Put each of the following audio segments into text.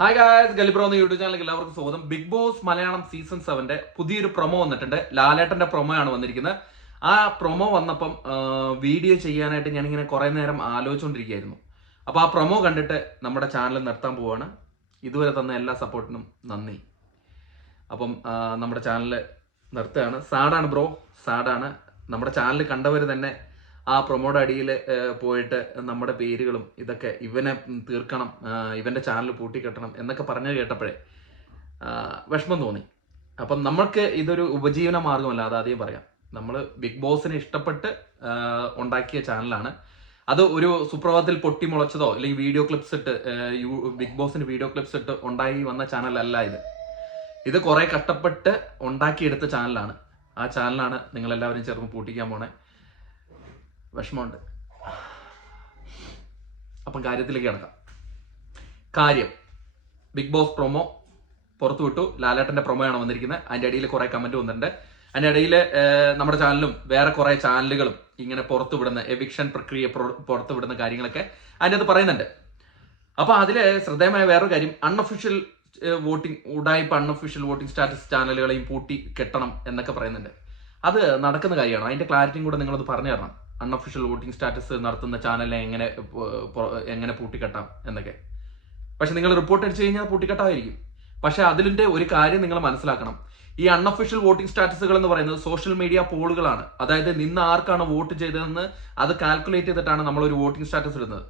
Hi guys, ഗലിബ്രോ എന്ന YouTube ചാനലിലേക്ക് എല്ലാവർക്കും സ്വാഗതം. ബിഗ് ബോസ് മലയാളം സീസൺ 7 പുതിയൊരു പ്രൊമോ വന്നിട്ടുണ്ട്. ലാലേട്ടന്റെ പ്രൊമോ ആണ് വന്നിരിക്കുന്നത്. ആ പ്രൊമോ വന്നപ്പം വീഡിയോ ചെയ്യാനായിട്ട് ഞാനിങ്ങനെ കുറെ നേരം ആലോചിച്ചുകൊണ്ടിരിക്കുകയായിരുന്നു. അപ്പോൾ ആ പ്രൊമോ കണ്ടിട്ട് നമ്മുടെ ചാനൽ നിർത്താൻ പോവാണ്. ഇതുവരെ തന്ന എല്ലാ സപ്പോർട്ടിനും നന്ദി. അപ്പം നമ്മുടെ ചാനൽ നിർത്തുകയാണ്. സാഡാണ് ബ്രോ, സാഡാണ്. നമ്മുടെ ചാനൽ കണ്ടവർ തന്നെ ആ പ്രൊമോയുടെ അടിയിൽ പോയിട്ട് നമ്മുടെ പേരുകളും ഇതൊക്കെ ഇവനെ തീർക്കണം, ഇവന്റെ ചാനൽ പൂട്ടിക്കെട്ടണം എന്നൊക്കെ പറഞ്ഞു കേട്ടപ്പോഴേ വിഷമം തോന്നി. അപ്പം നമ്മൾക്ക് ഇതൊരു ഉപജീവന മാർഗമല്ല, അത് ആദ്യം പറയാം. നമ്മൾ ബിഗ് ബോസിനെ ഇഷ്ടപ്പെട്ട് ഉണ്ടാക്കിയ ചാനലാണ്. അത് ഒരു സുപ്രഭാതത്തിൽ പൊട്ടിമുളച്ചതോ അല്ലെങ്കിൽ വീഡിയോ ക്ലിപ്സ് ഇട്ട് ബിഗ് ബോസിന് വീഡിയോ ക്ലിപ്സ് ഇട്ട് ഉണ്ടായി വന്ന ചാനലല്ല ഇത്. ഇത് കുറെ കഷ്ടപ്പെട്ട് ഉണ്ടാക്കിയെടുത്ത ചാനലാണ്. ആ ചാനലാണ് നിങ്ങളെല്ലാവരും ചേർന്ന് പൂട്ടിക്കാൻ പോണേ. വിഷമമുണ്ട്. അപ്പം കാര്യത്തിലേക്ക് കിടക്കാം. കാര്യം, ബിഗ് ബോസ് പ്രൊമോ പുറത്തുവിട്ടു. ലാലേട്ടന്റെ പ്രൊമോ ആണ് വന്നിരിക്കുന്നത്. അതിന്റെ ഇടയിൽ കുറെ കമന്റ് വന്നിട്ടുണ്ട്. അതിന്റെ ഇടയിൽ നമ്മുടെ ചാനലും വേറെ കുറെ ചാനലുകളും ഇങ്ങനെ പുറത്തുവിടുന്ന എവിക്ഷൻ പ്രക്രിയ പുറത്തുവിടുന്ന കാര്യങ്ങളൊക്കെ അതിൻ്റെ അത് പറയുന്നുണ്ട്. അപ്പൊ അതില് ശ്രദ്ധേയമായ വേറൊരു കാര്യം, അൺഒഫീഷ്യൽ വോട്ടിംഗ് ഉഡായിപ്പ് അൺഒഫീഷ്യൽ വോട്ടിംഗ് സ്റ്റാറ്റസ് ചാനലുകളെയും പൂട്ടി കെട്ടണം എന്നൊക്കെ പറയുന്നുണ്ട്. അത് നടക്കുന്ന കാര്യമാണ്. അതിന്റെ ക്ലാരിറ്റിയും കൂടെ നിങ്ങളത് പറഞ്ഞു തരണം. അൺഒഫീഷ്യൽ വോട്ടിംഗ് സ്റ്റാറ്റസ് നടത്തുന്ന ചാനലിനെ എങ്ങനെ പൂട്ടിക്കെട്ടാം എന്നൊക്കെ. പക്ഷെ നിങ്ങൾ റിപ്പോർട്ട് അടിച്ചു കഴിഞ്ഞാൽ പൂട്ടിക്കെട്ടായിരിക്കും. പക്ഷെ അതിലിന്റെ ഒരു കാര്യം നിങ്ങൾ മനസ്സിലാക്കണം. ഈ അൺഒഫീഷ്യൽ വോട്ടിംഗ് സ്റ്റാറ്റസുകൾ എന്ന് പറയുന്നത് സോഷ്യൽ മീഡിയ പോളുകളാണ്. അതായത് നിന്ന് ആർക്കാണ് വോട്ട് ചെയ്തതെന്ന് അത് കാൽക്കുലേറ്റ് ചെയ്തിട്ടാണ് നമ്മൾ ഒരു വോട്ടിംഗ് സ്റ്റാറ്റസ് ഇടുന്നത്.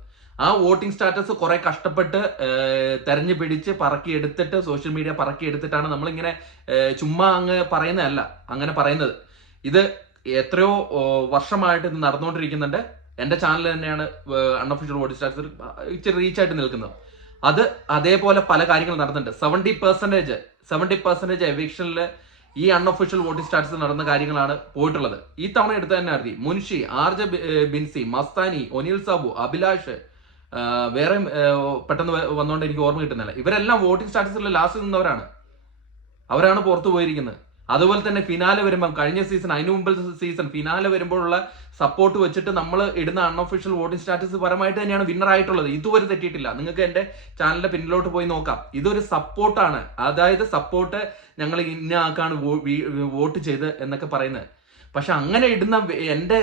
ആ വോട്ടിംഗ് സ്റ്റാറ്റസ് കുറെ കഷ്ടപ്പെട്ട് തെരഞ്ഞു പിടിച്ച് പറക്കി എടുത്തിട്ട് സോഷ്യൽ മീഡിയ പറക്കി എടുത്തിട്ടാണ് നമ്മളിങ്ങനെ ചുമ്മാ അങ്ങ് പറയുന്നതല്ല. അങ്ങനെ പറയുന്നത് ഇത് എത്രയോ വർഷമായിട്ട് ഇത് നടന്നുകൊണ്ടിരിക്കുന്നുണ്ട്. എന്റെ ചാനൽ തന്നെയാണ് അൺഒഫീഷ്യൽ വോട്ടിംഗ് സ്റ്റാറ്റസ് ഇച്ചിരി റീച്ചായിട്ട് നിൽക്കുന്നത്. അത് അതേപോലെ പല കാര്യങ്ങൾ നടന്നിട്ടുണ്ട്. 70% എവിക്ഷനിൽ ഈ അൺഒഫീഷ്യൽ വോട്ടിംഗ് സ്റ്റാറ്റസ് നടന്ന കാര്യങ്ങളാണ് പോയിട്ടുള്ളത്. ഈ തവണ എടുത്ത് തന്നെ അറിയാം. മുൻഷി, ആർജ ബിൻസി, മസ്താനി, ഒനിൽ സാബു, അഭിലാഷ്, വേറെ പെട്ടെന്ന് വന്നുകൊണ്ട് എനിക്ക് ഓർമ്മ കിട്ടുന്നില്ല. ഇവരെല്ലാം വോട്ടിംഗ് സ്റ്റാറ്റസിൽ ലാസ്റ്റ് നിന്നവരാണ്. അവരാണ് പുറത്തു പോയിരിക്കുന്നത്. അതുപോലെ തന്നെ ഫിനാലെ വരുമ്പം കഴിഞ്ഞ സീസൺ, അതിനു മുമ്പ് സീസൺ ഫിനാലെ വരുമ്പോഴുള്ള സപ്പോർട്ട് വെച്ചിട്ട് നമ്മൾ ഇടുന്ന അൺഒഫീഷ്യൽ വോട്ടിംഗ് സ്റ്റാറ്റസ് പരമായിട്ട് തന്നെയാണ് വിന്നർ ആയിട്ടുള്ളത്. ഇതുവരെ തെറ്റിയിട്ടില്ല. നിങ്ങൾക്ക് എന്റെ ചാനലിന്റെ പിന്നിലോട്ട് പോയി നോക്കാം. ഇതൊരു സപ്പോർട്ടാണ്. അതായത് സപ്പോർട്ട്, ഞങ്ങൾ ഇന്ന ആൾക്കാണ് വോട്ട് ചെയ്ത് എന്നൊക്കെ പറയുന്നത്. പക്ഷെ അങ്ങനെ ഇടുന്ന എന്റെ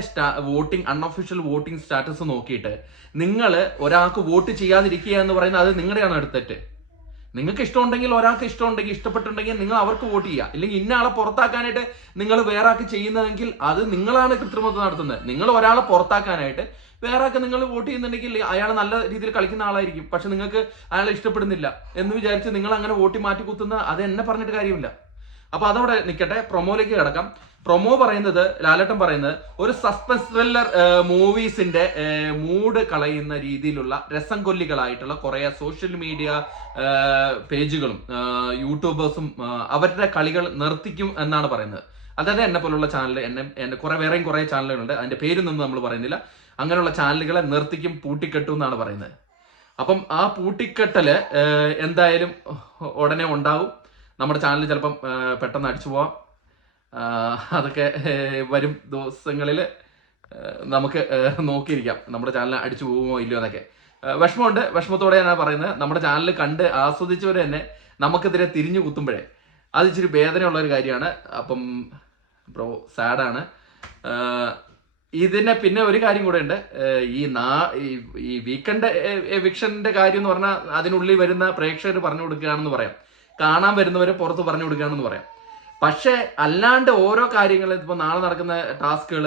അൺഒഫീഷ്യൽ വോട്ടിംഗ് സ്റ്റാറ്റസ് നോക്കിയിട്ട് നിങ്ങൾ ഒരാൾക്ക് വോട്ട് ചെയ്യാതിരിക്കുക എന്ന് പറയുന്നത് അത് നിങ്ങളുടെയാണ് അടുത്തിട്ട്. നിങ്ങൾക്ക് ഇഷ്ടമുണ്ടെങ്കിൽ, ഒരാൾക്ക് ഇഷ്ടമുണ്ടെങ്കിൽ, ഇഷ്ടപ്പെട്ടുണ്ടെങ്കിൽ നിങ്ങൾ അവർക്ക് വോട്ട് ചെയ്യുക. ഇല്ലെങ്കിൽ ഇന്ന ആളെ പുറത്താക്കാനായിട്ട് നിങ്ങൾ വേറെ ആൾക്ക് ചെയ്യുന്നതെങ്കിൽ അത് നിങ്ങളാണ് കൃത്രിമത്വം നടത്തുന്നത്. നിങ്ങൾ ഒരാളെ പുറത്താക്കാനായിട്ട് വേറെ ആൾക്ക് നിങ്ങൾ വോട്ട് ചെയ്യുന്നുണ്ടെങ്കിൽ അയാൾ നല്ല രീതിയിൽ കളിക്കുന്ന ആളായിരിക്കും. പക്ഷെ നിങ്ങൾക്ക് അയാളെ ഇഷ്ടപ്പെടുന്നില്ല എന്ന് വിചാരിച്ച് നിങ്ങൾ അങ്ങനെ വോട്ട് മാറ്റി കുത്തുന്ന അത് എന്നെ പറഞ്ഞിട്ട് കാര്യമില്ല. അപ്പൊ അതവിടെ നിൽക്കട്ടെ. പ്രൊമോയിലേക്ക് കിടക്കാം. പ്രൊമോ പറയുന്നത്, ലാലേട്ടൻ പറയുന്നത്, ഒരു സസ്പെൻസ് ത്രില്ലർ മൂവീസിന്റെ മൂഡ് കളയുന്ന രീതിയിലുള്ള രസം കൊല്ലികളായിട്ടുള്ള കുറെ സോഷ്യൽ മീഡിയ പേജുകളും യൂട്യൂബേഴ്സും അവരുടെ കളികൾ നിർത്തിക്കും എന്നാണ് പറയുന്നത്. അതായത് എന്നെ പോലുള്ള ചാനൽ, എന്നെ വേറെയും കുറെ ചാനലുകളുണ്ട്, അതിന്റെ പേരൊന്നും നമ്മൾ പറയുന്നില്ല. അങ്ങനെയുള്ള ചാനലുകളെ നിർത്തിക്കും, പൂട്ടിക്കെട്ടും എന്നാണ് പറയുന്നത്. അപ്പം ആ പൂട്ടിക്കെട്ടല് എന്തായാലും ഉടനെ ഉണ്ടാവും. നമ്മുടെ ചാനൽ ചിലപ്പം പെട്ടെന്ന് അടിച്ചു പോവാം. അതൊക്കെ വരും ദിവസങ്ങളിൽ നമുക്ക് നോക്കിയിരിക്കാം നമ്മുടെ ചാനൽ അടിച്ചു പോകുമോ ഇല്ലയോ എന്നൊക്കെ. വിഷമമുണ്ട്. വിഷമത്തോടെ ഞാൻ പറയുന്നത്, നമ്മുടെ ചാനൽ കണ്ട് ആസ്വദിച്ചവർ തന്നെ നമുക്കെതിരെ തിരിഞ്ഞു കുത്തുമ്പോഴേ അത് ഇച്ചിരി വേദനയുള്ള ഒരു കാര്യമാണ്. അപ്പം ബ്രോ, സാഡാണ്. ഇതിനെ പിന്നെ ഒരു കാര്യം കൂടെ ഉണ്ട്. ഈ വീക്കെൻഡ് എവിക്ഷന്റെ കാര്യം എന്ന് പറഞ്ഞാൽ അതിനുള്ളിൽ വരുന്ന പ്രേക്ഷകർ പറഞ്ഞു കൊടുക്കുകയാണെന്ന് പറയാം. കാണാൻ വരുന്നവരെ പുറത്ത് പറഞ്ഞു കൊടുക്കുകയാണെന്ന് പറയാം. പക്ഷെ അല്ലാണ്ട് ഓരോ കാര്യങ്ങൾ, ഇപ്പൊ നാളെ നടക്കുന്ന ടാസ്കുകൾ,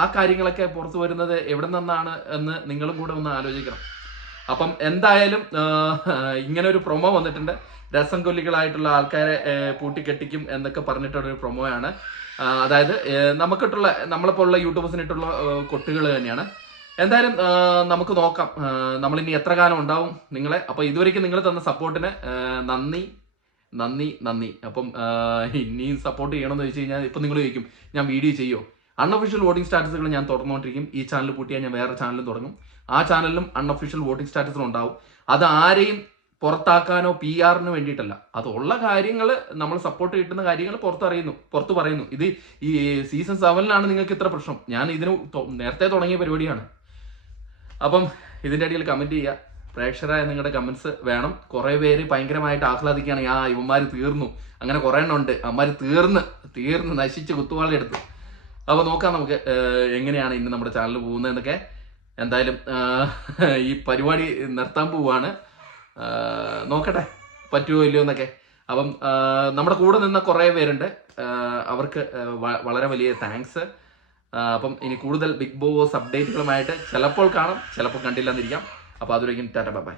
ആ കാര്യങ്ങളൊക്കെ പുറത്തു വരുന്നത് എവിടെ നിന്നാണ് എന്ന് നിങ്ങളും കൂടെ ഒന്ന് ആലോചിക്കണം. അപ്പം എന്തായാലും ഇങ്ങനെ ഒരു പ്രൊമോ വന്നിട്ടുണ്ട്. രസം കൊല്ലികളായിട്ടുള്ള ആൾക്കാരെ പൂട്ടിക്കെട്ടിക്കും എന്നൊക്കെ പറഞ്ഞിട്ടുള്ള ഒരു പ്രൊമോയാണ്. അതായത് നമ്മളിപ്പോഴുള്ള യൂട്യൂബേഴ്സിനിട്ടുള്ള കൊട്ടുകൾ തന്നെയാണ്. എന്തായാലും നമുക്ക് നോക്കാം നമ്മളിനി എത്ര കാലം ഉണ്ടാവും നിങ്ങളെ. അപ്പൊ ഇതുവരെയ്ക്കും നിങ്ങൾ തന്ന സപ്പോർട്ടിന് നന്ദി. അപ്പം ഇനിയും സപ്പോർട്ട് ചെയ്യണമെന്ന് വെച്ച് കഴിഞ്ഞാൽ ഇപ്പം നിങ്ങൾ ചോദിക്കും, ഞാൻ വീഡിയോ ചെയ്യോ? അൺഒഫീഷ്യൽ വോട്ടിംഗ് സ്റ്റാറ്റസുകൾ ഞാൻ തുറന്നുകൊണ്ടിരിക്കും. ഈ ചാനൽ പൂട്ടിയാൽ ഞാൻ വേറെ ചാനലും തുടങ്ങും. ആ ചാനലിലും അൺഒഫീഷ്യൽ വോട്ടിംഗ് സ്റ്റാറ്റസുകൾ ഉണ്ടാവും. അത് ആരെയും പുറത്താക്കാനോ PR വേണ്ടിയിട്ടല്ല. അതുള്ള കാര്യങ്ങൾ, നമ്മൾ സപ്പോർട്ട് കിട്ടുന്ന കാര്യങ്ങൾ പുറത്ത് പറയുന്നു. ഇത് ഈ സീസൺ 7 നിങ്ങൾക്ക് ഇത്ര പ്രശ്നം. ഞാൻ ഇതിന് നേരത്തെ തുടങ്ങിയ പരിപാടിയാണ്. അപ്പം ഇതിൻ്റെ ഇടയിൽ കമന്റ് ചെയ്യുക. പ്രേക്ഷകരായ നിങ്ങളുടെ കമന്റ്സ് വേണം. കുറെ പേര് ഭയങ്കരമായിട്ട് ആഹ്ലാദിക്കുകയാണ്, ഇവന്മാര് തീർന്നു, അങ്ങനെ കുറെ എണ്ണം ഉണ്ട്, അവന്മാര് തീർന്ന് നശിച്ച് കുത്തുവാളെടുത്തു. അപ്പോൾ നോക്കാം നമുക്ക് എങ്ങനെയാണ് ഇന്ന് നമ്മുടെ ചാനൽ പോകുന്നതെന്നൊക്കെ. എന്തായാലും ഈ പരിപാടി നിർത്താൻ പോവാണ്, നോക്കട്ടെ പറ്റുമോ ഇല്ലയോ എന്നൊക്കെ. അപ്പം നമ്മുടെ കൂടെ നിന്ന കുറേ പേരുണ്ട്, അവർക്ക് വളരെ വലിയ താങ്ക്സ്. അപ്പം ഇനി കൂടുതൽ ബിഗ് ബോസ് അപ്ഡേറ്റുകളുമായിട്ട് ചിലപ്പോൾ കാണാം, ചിലപ്പോൾ കണ്ടില്ലെന്നിരിക്കാം. അപ്പോൾ അതുവരെയും ടാറ്റ ബൈ.